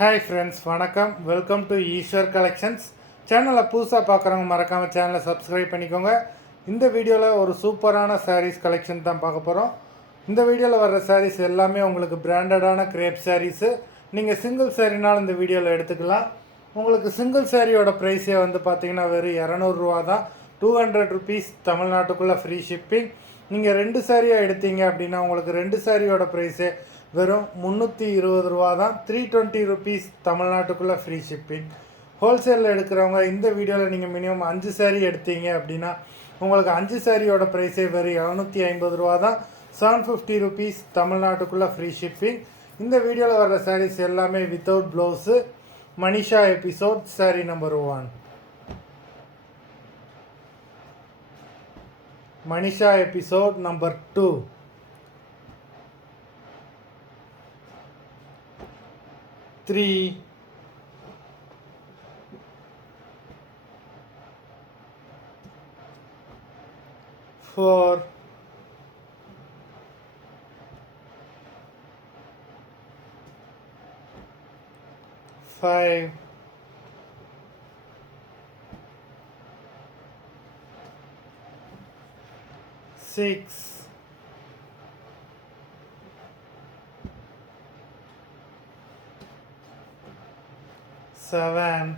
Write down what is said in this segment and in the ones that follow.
Hi friends, வணக்கம். Welcome to Eswar collections. சேனலை புதுசாக பார்க்குறவங்க மறக்காமல் சேனலை சப்ஸ்கிரைப் பண்ணிக்கோங்க. இந்த வீடியோவில் ஒரு சூப்பரான சாரீஸ் கலெக்ஷன் தான் பார்க்க போகிறோம். இந்த வீடியோவில் வர்ற சாரீஸ் எல்லாமே உங்களுக்கு பிராண்டடான கிரேப் சாரீஸு. நீங்கள் சிங்கிள் சாரீனாலும் இந்த வீடியோவில் எடுத்துக்கலாம். உங்களுக்கு சிங்கிள் சாரியோட ப்ரைஸே வந்து பார்த்தீங்கன்னா வெறும் 200 தான். 200 ருபீஸ் தமிழ்நாட்டுக்குள்ளே ஃப்ரீ ஷிப்பிங். நீங்கள் 2 சாரியாக எடுத்தீங்க அப்படின்னா உங்களுக்கு 2 சாரியோட ப்ரைஸே வெறும் 320 தான். 320 ருபீஸ் தமிழ்நாட்டுக்குள்ளே ஃப்ரீ ஷிப்பிங். ஹோல்சேலில் எடுக்கிறவங்க இந்த வீடியோவில் நீங்கள் மினிமம் 5 சாரீ எடுத்தீங்க அப்படின்னா உங்களுக்கு 5 சாரியோட ப்ரைஸே வெறும் 750 தான். 750 ருபீஸ் தமிழ்நாட்டுக்குள்ளே ஃப்ரீ ஷிப்பிங். இந்த வீடியோவில் வர்ற சாரீஸ் எல்லாமே without blouse. Manisha episode sari number 1. Manisha episode number 2. 3, 4, 5, 6, 7,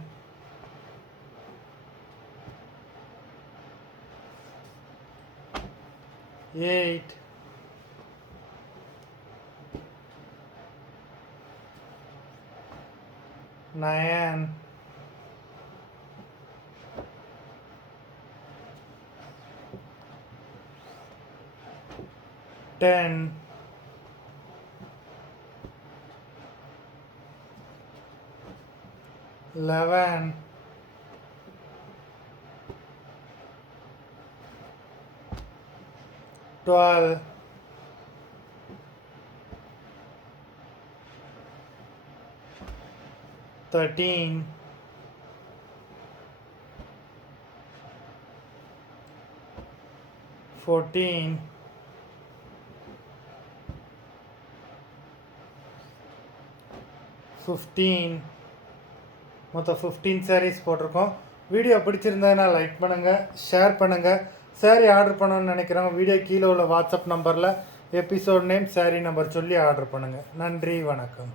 8, 9, 10, 11, 12, 13, 14, 15. மொத்தம் 15 சாரீஸ் போட்டிருக்கோம். வீடியோ பிடிச்சிருந்ததுன்னா லைக் பண்ணுங்கள், ஷேர் பண்ணுங்கள். சாரீ ஆர்டர் பண்ணணும்னு நினைக்கிறவங்க வீடியோ கீழே உள்ள வாட்ஸ்அப் நம்பரில் எபிசோட் நேம், சாரீ நம்பர் சொல்லி ஆர்டர் பண்ணுங்கள். நன்றி, வணக்கம்.